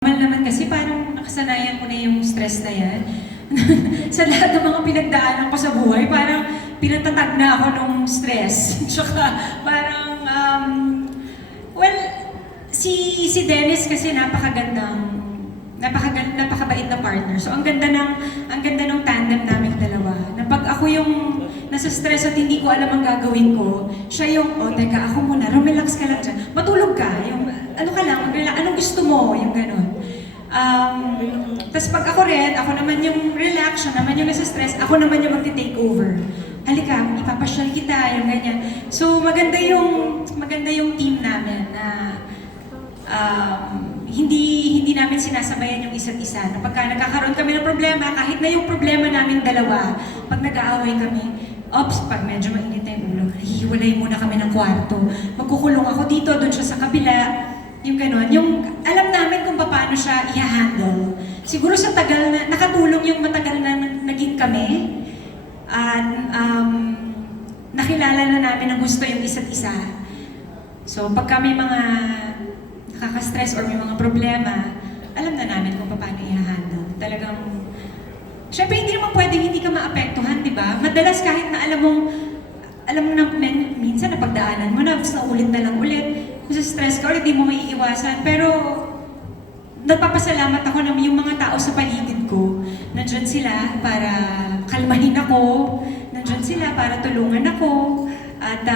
Naman kasi parang nakasanayan ko na yung stress na yan. Sa lahat ng mga pinagdaanan ko sa buhay, parang pinatatag na ako nung stress. Tsaka parang, well, si Dennis kasi napakabait na partner. So ang ganda ng tandem naming dalawa. Na pag ako yung nasa stress at hindi ko alam ang gagawin ko, siya yung, oh teka, ako muna, relax ka lang dyan. Matulog ka, yung ano ka lang, anong gusto mo, yung gano'n. Tapos pag ako rin, ako naman yung relax, siya naman yung nasa stress, ako naman yung magti-take over. Halika, ipapasyal kita, yung ganyan. So maganda yung team namin na hindi namin sinasabayan yung isa't isa. Na pagka nagkakaroon kami ng problema, kahit na yung problema namin dalawa, pag nag-aaway kami, pag medyo mainit na yung ulo, hihiwalay muna kami ng kwarto. Magkukulong ako dito, doon siya sa kabila. Yung gano'n. Yung alam namin kung paano siya i-handle. Siguro sa tagal na, nakatulong yung matagal na naging kami. At nakilala na namin ang gusto yung isa't isa. So pagka may mga nakaka-stress or may mga problema, alam na namin kung paano i-handle. Talagang, syempre hindi naman pwedeng hindi ka maapektuhan, di ba? Madalas kahit na alam mo na minsan napagdaanan mo na, basta ulit na lang ulit. Kung sa stress ka ulit, di mo maiiwasan. Pero, nagpapasalamat ako na yung mga tao sa paligid ko. Nandyan sila para kalmahin ako. Nandyan sila para tulungan ako. At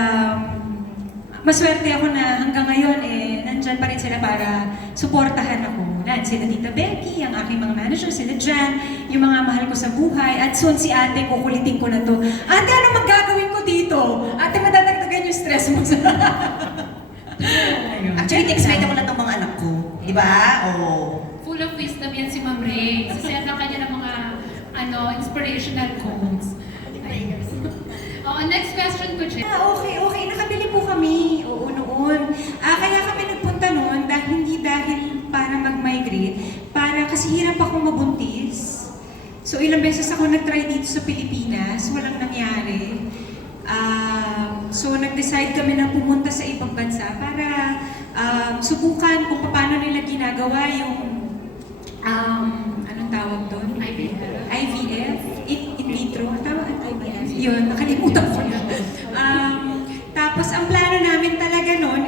maswerte ako na hanggang ngayon, nandyan pa rin sila para suportahan ako. Sila Tita Becky, ang aking mga manager, sila Jan, yung mga mahal ko sa buhay. At soon si ate, kukulitin ko na to. Ate, ano magagawin ko dito? Ate, madadagdagan yung stress mo sa... Actually, text-mate ako lang ng mga anak ko. Di ba? Full of wisdom yan si Ma'am Ray. Kasi ang kanya ng mga inspirational quotes. Next question ko, Jen. Okay. Nakabili po kami. Oo, noon. Kaya kami nagpunta noon hindi dahil para mag-migrate, kasi hirap akong mabuntis. So ilang beses ako nag-try dito sa Pilipinas, walang nangyari. So nag-decide kami na pumunta sa ibang bansa para subukan kung paano nila ginagawa yung anong tawag doon? IVF? In vitro? Tawag IVF? Yun, nakalimutan ko na. Tapos ang plano namin talaga noon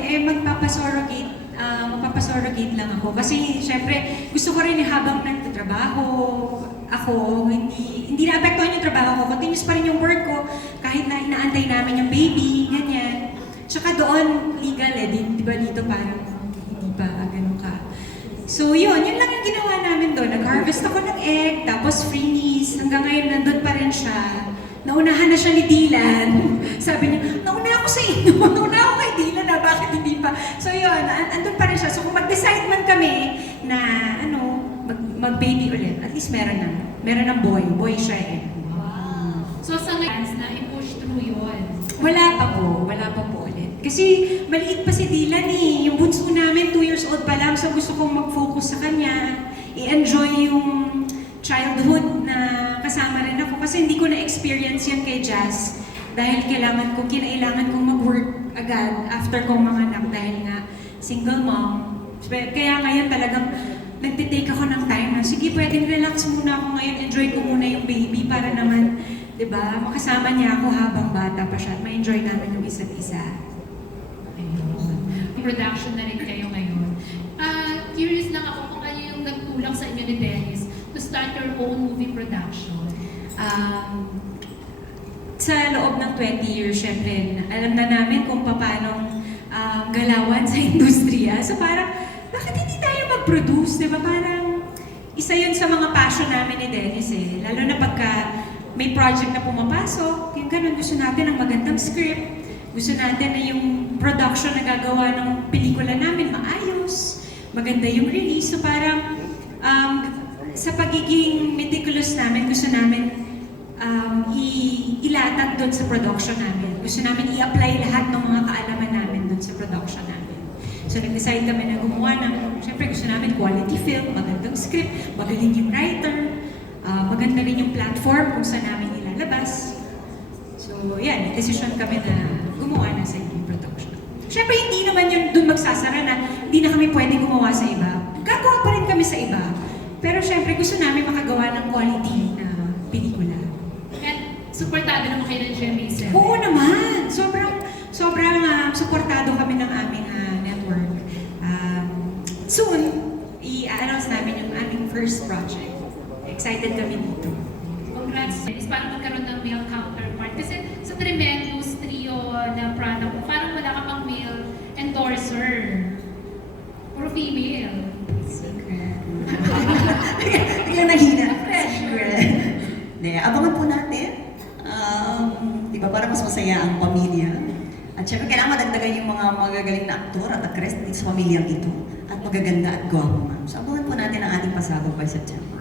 magpapasurrogate lang ako. Kasi syempre gusto ko rin habang nagtatrabaho ako, hindi naapektuhan yung trabaho ko. Continuous pa rin yung work ko kahit na inaantay namin yung baby, ganyan. Tsaka doon, legal di ba dito parang hindi pa ganun ka. So yun lang yung ginawa namin doon. Nag-harvest ako ng egg, tapos freeze. Hanggang ngayon nandun pa rin siya. Naunahan na siya ni Dylan. Sabi niya, nauna ako sa inyo. Nauna ako kay Dylan na bakit hindi pa. So yun, andun pa rin siya. So kung mag-decide man kami na mag-baby ulit, at least meron ng boy. Boy siya . Wow. So sa ngayon na i-push through yun? Wala pa po ulit. Kasi maliit pa si Dylan . Yung bunso namin, 2 years old pa lang. So gusto kong mag-focus sa kanya. I-enjoy yung childhood na kasama rin ako. Kasi hindi ko na-experience yan kay Jazz. Dahil kinailangan kong mag-work agad after kong manganak. Dahil nga, single mom. Kaya ngayon talagang nagtitake ako ng time na, sige, pwedeng relax muna ako ngayon. Enjoy ko muna yung baby para naman, di ba, makasama niya ako habang bata pa siya at ma-enjoy namin yung isa't isa. Production na rin kayo ngayon. Curious lang ako kung ano yung nagtulak sa inyo ni Dennis to start your own movie production. Sa loob ng 20 years, syempre, alam na namin kung paano galawan sa industriya. So parang, bakit hindi tayo mag-produce? Diba? Parang, isa yun sa mga passion namin ni Dennis . Lalo na pagka may project na pumapasok, yung ganun, gusto natin ng magandang script, gusto natin na yung production na gagawa ng pelikula namin maayos, maganda yung release. So parang, sa pagiging meticulous namin, gusto namin ilatag doon sa production namin. Gusto namin i-apply lahat ng mga kaalaman namin doon sa production namin. So nag-decide kami na gumawa ng, syempre gusto namin quality film, magandang script, magaling yung writer, maganda rin yung platform kung saan namin ilalabas. So yan, decision kami na gumawa ng sarili production. Syempre hindi naman yun doon magsasara na hindi na kami pwede gumawa sa iba. Gagawa pa rin kami kami sa iba. Pero syempre, gusto namin makagawa ng quality na pelikula. At supportado naman kayo ng GMA7. Oo naman! Sobrang suportado kami ng aming network. Soon, i-announce namin yung aming first project. Excited kami dito. Congrats. Is parang magkaroon ng male counterpart. Kasi sa Tremendous trio na product mo, parang wala ka pang male endorser. Puro female. Secret. Biglang naghina. Secret. Hindi, abangan po natin. Di ba, para mas masaya ang pamilya. At syempre, kailangan madagdagan yung mga magagaling na aktor at actress dito sa pamilyang ito. At magaganda at gwapo, ma'am. So, abangan po natin ang ating pasabog by September.